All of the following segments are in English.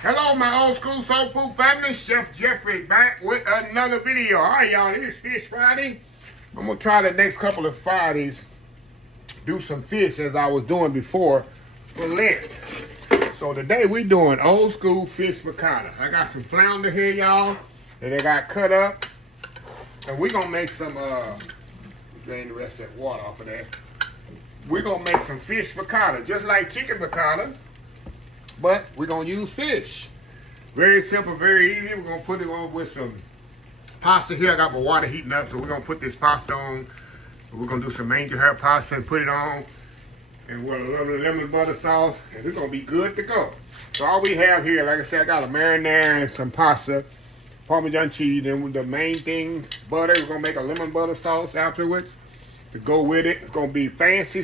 Hello, my old school soul food family. Chef Jeffrey back with another video. All right, y'all. It is Fish Friday. I'm gonna try the next couple of Fridays do some fish as I was doing before for Lent. So today we doing old school fish piccata. I got some flounder here, y'all, that I got cut up, and we're gonna make some. Drain the rest of that water off of that. We're gonna make some fish piccata, just like chicken piccata. But we're going to use fish. Very simple, very easy. We're going to put it on with some pasta here. I got my water heating up, so we're going to put this pasta on. We're going to do some angel hair pasta and put it on. And with a little lemon butter sauce. And it's going to be good to go. So all we have here, like I said, I got a marinara and some pasta, Parmesan cheese. And with the main thing, butter. We're going to make a lemon butter sauce afterwards to go with it. It's going to be fancy,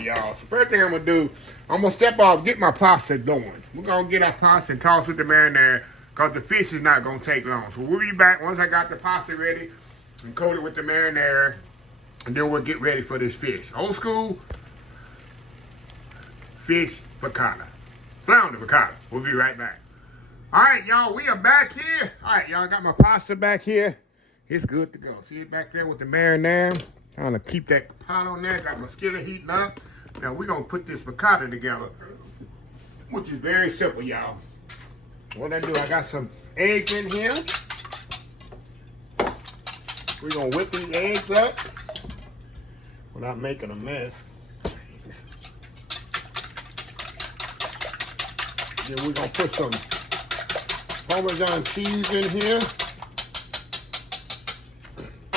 y'all. So first thing I'm going to do, I'm going to step off, get my pasta going. We're going to get our pasta and toss with the marinara because the fish is not going to take long. So we'll be back once I got the pasta ready and coat it with the marinara, and then we'll get ready for this fish. Old school fish piccata. Flounder piccata. We'll be right back. All right, y'all, we are back here. All right, y'all, got my pasta back here. It's good to go. See it back there with the marinara? Trying to keep that pot on there. Got my skillet heating up. Now we're going to put this piccata together, which is very simple, y'all. What I do, I got some eggs in here. We're going to whip these eggs up without making a mess. Then we're going to put some Parmesan cheese in here.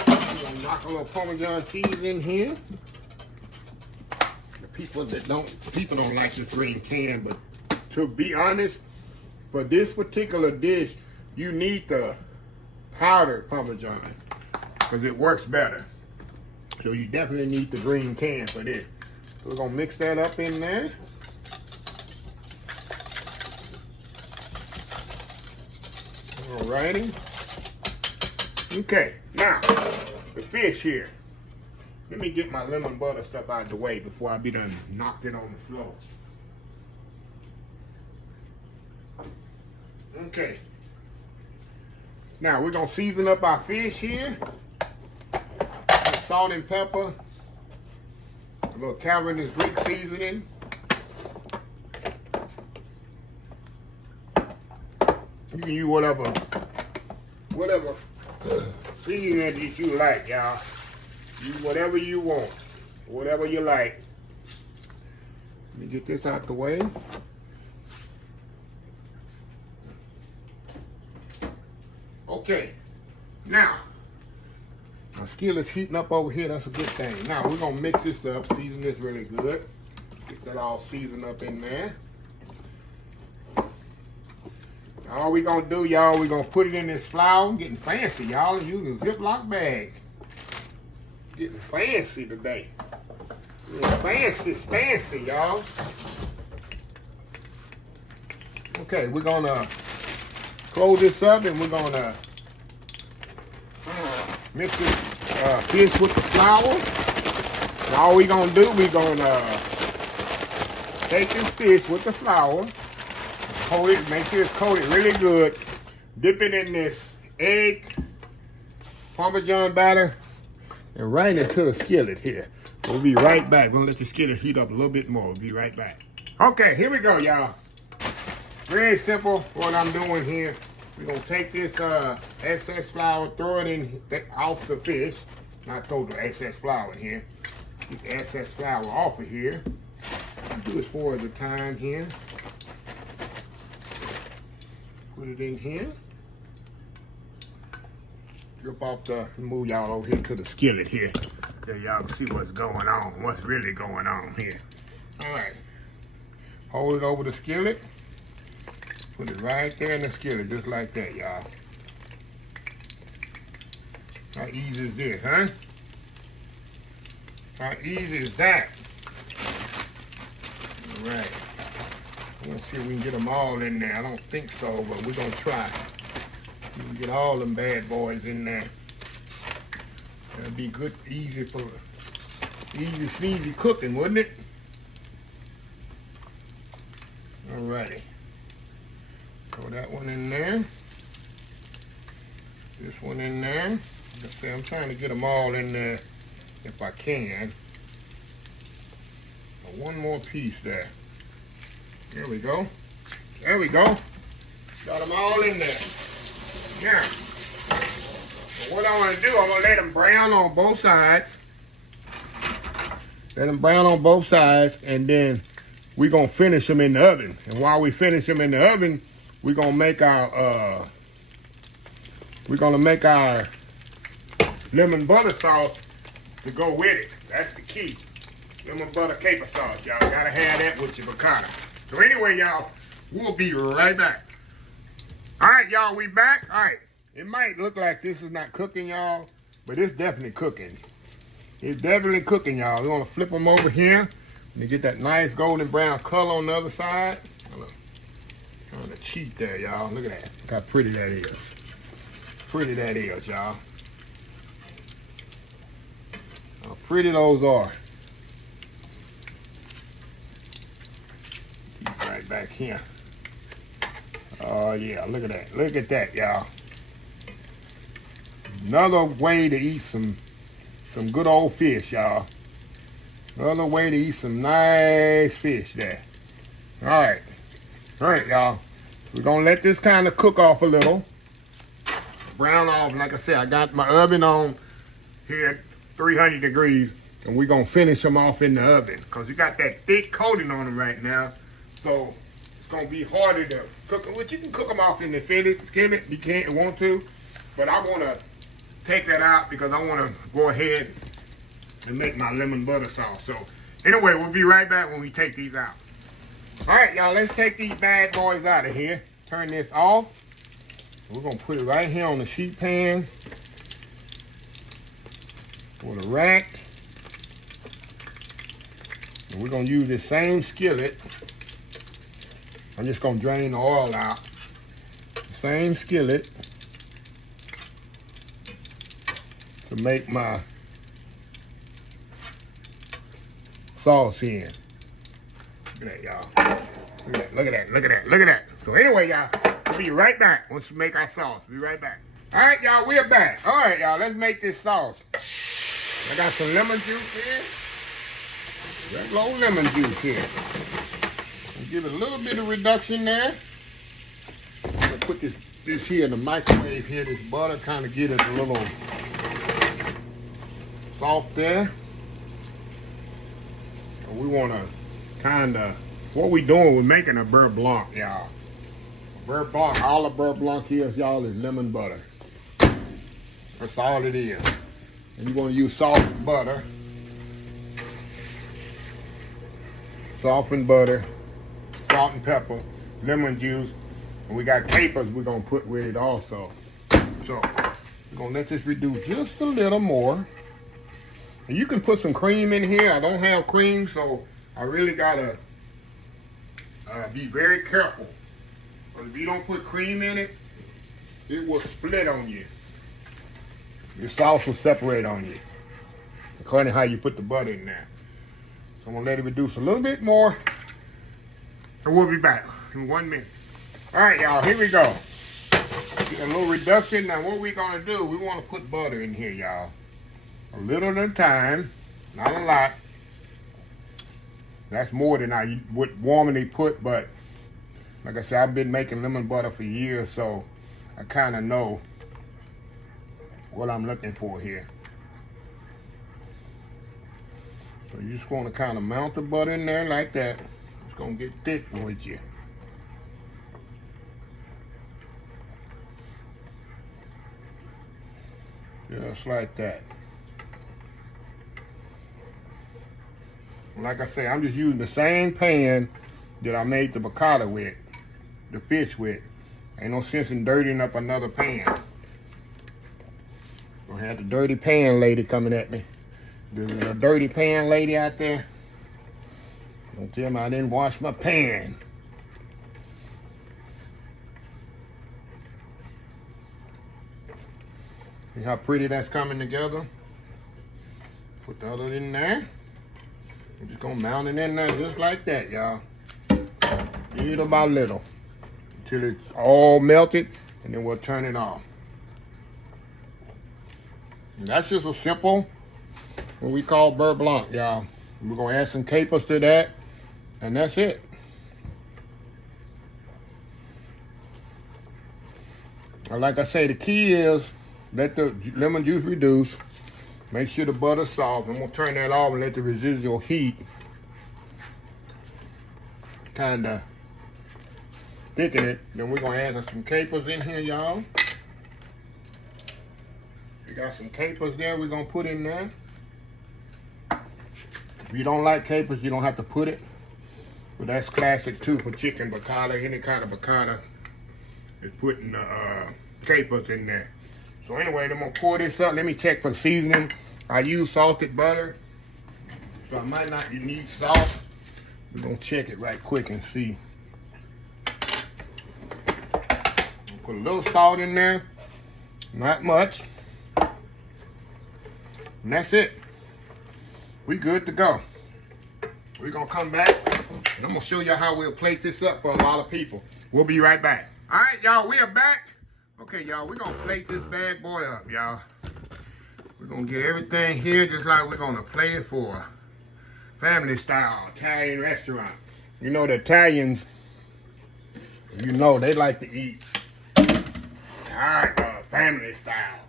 We're going to knock a little Parmesan cheese in here. People don't like this green can, but to be honest, for this particular dish, you need the powdered Parmesan because it works better. So you definitely need the green can for this. So we're gonna mix that up in there. Alrighty. Okay, now the fish here. Let me get my lemon butter stuff out of the way before I be done knocked it on the floor. Okay. Now we're gonna season up our fish here. With salt and pepper. A little Calvin's Greek seasoning. You can use whatever seasoning that you like, y'all. Use whatever you want, whatever you like. Let me get this out the way. Okay, now, my skillet's heating up over here. That's a good thing. Now, we're going to mix this up, season this really good. Get that all seasoned up in there. Now, all we're going to do, y'all, we're going to put it in this flour. I'm getting fancy, y'all, using a Ziploc bag. Getting fancy today. Fancy, y'all. Okay, we're gonna close this up and we're gonna mix this fish with the flour. And all we're gonna do, we're gonna take this fish with the flour, coat it, make sure it's coated really good, dip it in this egg, Parmesan batter, and right into the skillet here. We'll be right back. We're gonna let the skillet heat up a little bit more. We'll be right back. Okay, here we go, y'all. Very simple what I'm doing here. We're gonna take this excess flour, throw it in off the fish. Not throw the excess flour in here. Get the excess flour off of here. I'll do this 4 at a time here. Put it in here. Drip off move y'all over here to the skillet here. So y'all can see what's going on, what's really going on here. All right. Hold it over the skillet. Put it right there in the skillet, just like that, y'all. How easy is this, huh? How easy is that? All right. Let's see if we can get them all in there. I don't think so, but we're gonna try. You can get all them bad boys in there. That'd be good, easy sneezy cooking, wouldn't it? Alrighty. Throw that one in there. This one in there. Like I say, I'm trying to get them all in there if I can. One more piece there. There we go. There we go. Got them all in there. Yeah. So what I want to do, I'm going to let them brown on both sides. Let them brown on both sides, and then we're going to finish them in the oven. And while we finish them in the oven, we're going to make our lemon butter sauce to go with it. That's the key. Lemon butter caper sauce, y'all. Gotta have that with your piccata. So anyway, y'all, we'll be right back. All right, y'all, we back. All right, it might look like this is not cooking, y'all, but it's definitely cooking. It's definitely cooking, y'all. We're gonna flip them over here and get that nice golden brown color on the other side. Trying to cheat there, y'all. Look at that. Look how pretty that is. Pretty that is, y'all. How pretty those are. Keep right back here. Oh yeah, look at that. Look at that, y'all. Another way to eat some good old fish, y'all. Another way to eat some nice fish there. All right. All right, y'all. We're going to let this kind of cook off a little. Brown off. Like I said, I got my oven on here at 300 degrees. And we're going to finish them off in the oven. Because you got that thick coating on them right now. So it's going to be harder to cook them. Which you can cook them off in the skillet. You can't want to. But I want to take that out because I want to go ahead and make my lemon butter sauce. So anyway, we'll be right back when we take these out. All right, y'all, let's take these bad boys out of here. Turn this off. We're going to put it right here on the sheet pan with a rack. And we're going to use this same skillet. I'm just going to drain the oil out. The same skillet to make my sauce in. Look at that, y'all. Look at that, look at that, look at that, look at that. So anyway, y'all, we'll be right back once we make our sauce. Be right back. All right, y'all, we're back. All right, y'all, let's make this sauce. I got some lemon juice here. Regular old lemon juice here. We'll give it a little bit of reduction there. I'm gonna put this here in the microwave here, this butter, kind of get it a little soft there. And we want to kind of, what we doing, we're making a beurre blanc, y'all. Beurre blanc, all the beurre blanc here, y'all, is lemon butter. That's all it is. And you want to use salt and butter. Salt and butter, salt and pepper, lemon juice, and we got capers we're going to put with it also. So, we're going to let this reduce just a little more. And you can put some cream in here. I don't have cream, so I really got to be very careful. But if you don't put cream in it, it will split on you. Your sauce will separate on you, according to how you put the butter in there. So I'm going to let it reduce a little bit more, and we'll be back in 1 minute. All right, y'all, here we go. Get a little reduction. Now, what we're going to do, we want to put butter in here, y'all. A little at a time, not a lot. That's more than I would normally put, but like I said, I've been making lemon butter for years, so I kind of know what I'm looking for here. So you just want to kind of mount the butter in there like that. It's going to get thick with you. Just like that. Like I say, I'm just using the same pan that I made the piccata with, the fish with. Ain't no sense in dirtying up another pan. I had the dirty pan lady coming at me. There's a dirty pan lady out there. Don't tell me I didn't wash my pan. See how pretty that's coming together? Put the other in there. I'm just gonna mount it in there just like that, y'all. Little by little. until it's all melted, and then we'll turn it off. And that's just a simple, what we call beurre blanc, y'all. We're gonna add some capers to that, and that's it. And like I say, the key is let the lemon juice reduce. Make sure the butter's soft. I'm gonna turn that off and let the residual heat kinda thicken it. Then we're gonna add some capers in here, y'all. We got some capers there we're gonna put in there. If you don't like capers, you don't have to put it. But that's classic too for chicken piccata. Any kind of piccata is putting capers in there. So anyway, I'm gonna pour this up. Let me check for seasoning. I use salted butter, so I might not need salt. We're gonna check it right quick and see. Put a little salt in there, not much. And that's it. We good to go. We're gonna come back and I'm gonna show you how we'll plate this up for a lot of people. We'll be right back. All right, y'all, we are back. Okay, y'all, we're gonna plate this bad boy up, y'all. We're gonna get everything here just like we're gonna plate it for a family style Italian restaurant. You know the Italians, you know they like to eat family style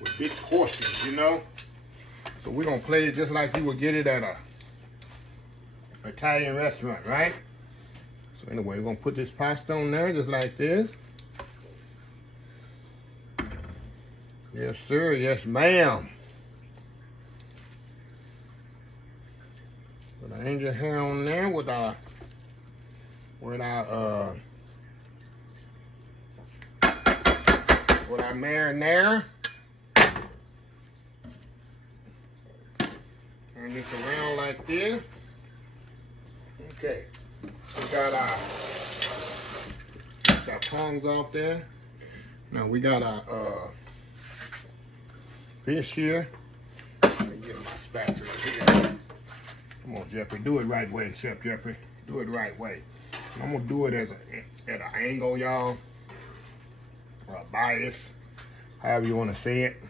with big portions, you know. So we're gonna plate it just like you would get it at a Italian restaurant, right? So anyway, we're gonna put this pasta on there just like this. Yes, sir. Yes, ma'am. Put our angel hair on there with our marinara. Turn this around like this. Okay. We got our tongues off there. Now we got our fish here. Let me get my spatula here. Come on, Jeffrey. Do it right way, Chef Jeffrey. Do it right way. I'm gonna do it at an angle, y'all. Or a bias, however you want to say it.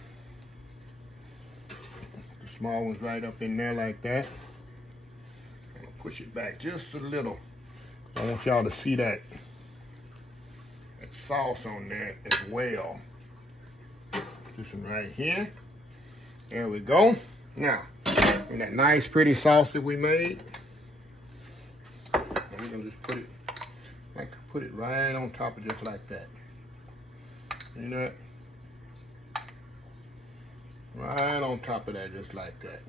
The small one's right up in there like that. I'm gonna push it back just a little. I want y'all to see that sauce on there as well. This one right here. There we go. Now, in that nice pretty sauce that we made, and we're gonna just put it right on top of just like that. You know that? Right on top of that, just like that.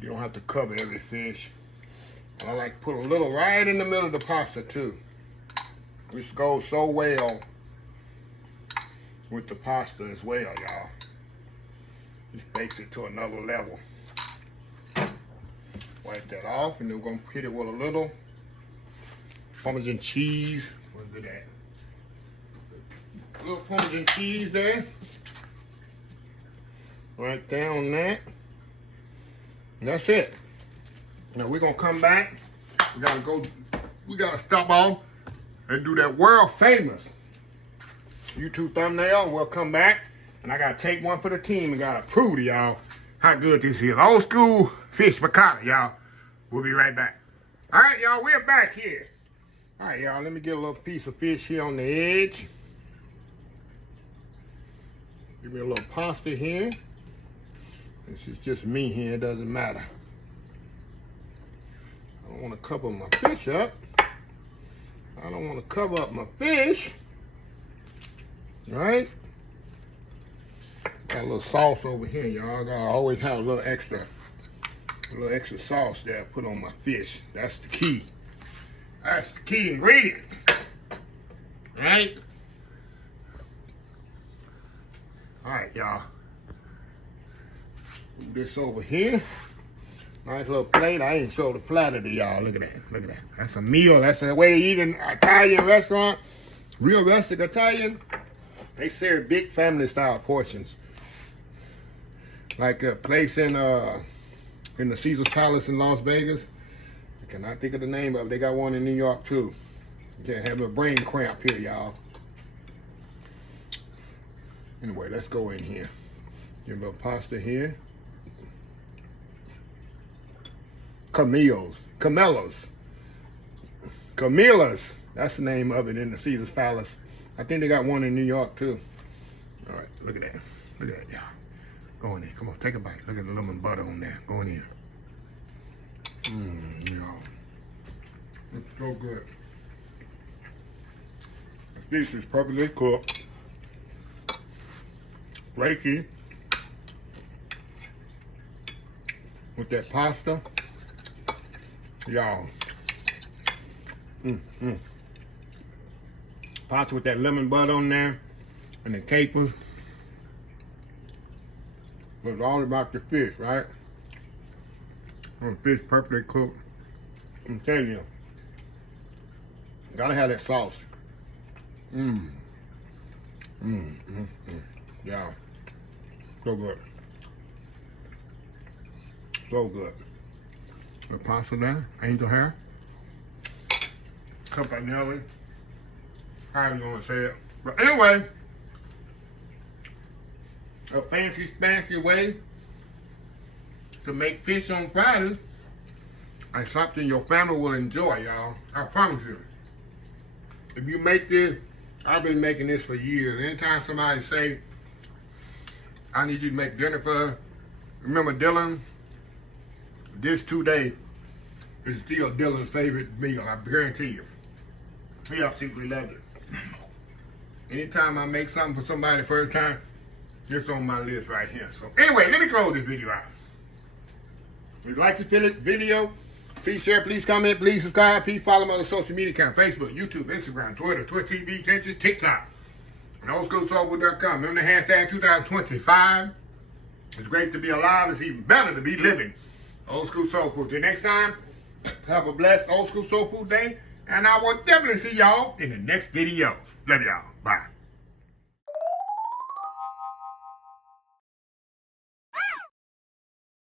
You don't have to cover every fish. And I like to put a little right in the middle of the pasta too. This goes so well with the pasta as well, y'all. Just takes it to another level. Wipe that off, and then we're gonna hit it with a little Parmesan cheese. Where's it at? A little Parmesan cheese there. Right there on that. And that's it. Now we're gonna come back. We gotta stop off and do that world famous YouTube thumbnail. We'll come back. And I gotta take one for the team and gotta prove to y'all how good this is. Old school fish piccata, y'all. We'll be right back. All right, y'all, we're back here. All right, y'all, let me get a little piece of fish here on the edge. Give me a little pasta here. This is just me here, it doesn't matter. I don't wanna cover my fish up. I don't wanna cover up my fish. All right? Got a little sauce over here, y'all. I gotta always have a little extra sauce there I put on my fish. That's the key. That's the key ingredient. Right? Alright, y'all. Move this over here. Nice little plate. I ain't showed the platter to y'all. Look at that. Look at that. That's a meal. That's the way to eat in an Italian restaurant. Real rustic Italian. They serve big family style portions. Like a place in the Caesar's Palace in Las Vegas. I cannot think of the name of it. They got one in New York too. Can't have a brain cramp here, y'all. Anyway, let's go in here. Get a little pasta here. Camillas. That's the name of it in the Caesar's Palace. I think they got one in New York too. All right, look at that. Look at that, y'all. Go in there. Come on, take a bite. Look at the lemon butter on there. Go in here. Y'all. It's so good. The fish is perfectly cooked. Flaky. With that pasta. Y'all. Pasta with that lemon butter on there. And the capers. But it's all about the fish, right? The fish perfectly cooked. I'm telling you. Gotta have that sauce. Yeah. So good. So good. The pasta there, angel hair. Campanelli. However you want to say it. But anyway, a fancy way to make fish on Fridays and something your family will enjoy, y'all. I promise you. If you make this, I've been making this for years. Anytime somebody say, I need you to make dinner for, remember Dylan? This today is still Dylan's favorite meal, I guarantee you. He absolutely loved it. Anytime I make something for somebody the first time, it's on my list right here. So anyway, let me close this video out. If you like this video, please share, please comment, please subscribe, please follow me on the social media account, Facebook, YouTube, Instagram, Twitter, Twitch TV, Pinterest, TikTok, and oldschoolsoulfood.com. Remember the hashtag 2025. It's great to be alive. It's even better to be living. Old School Soul Food. Till next time, have a blessed Old School Soul Food day, and I will definitely see y'all in the next video. Love y'all. Bye.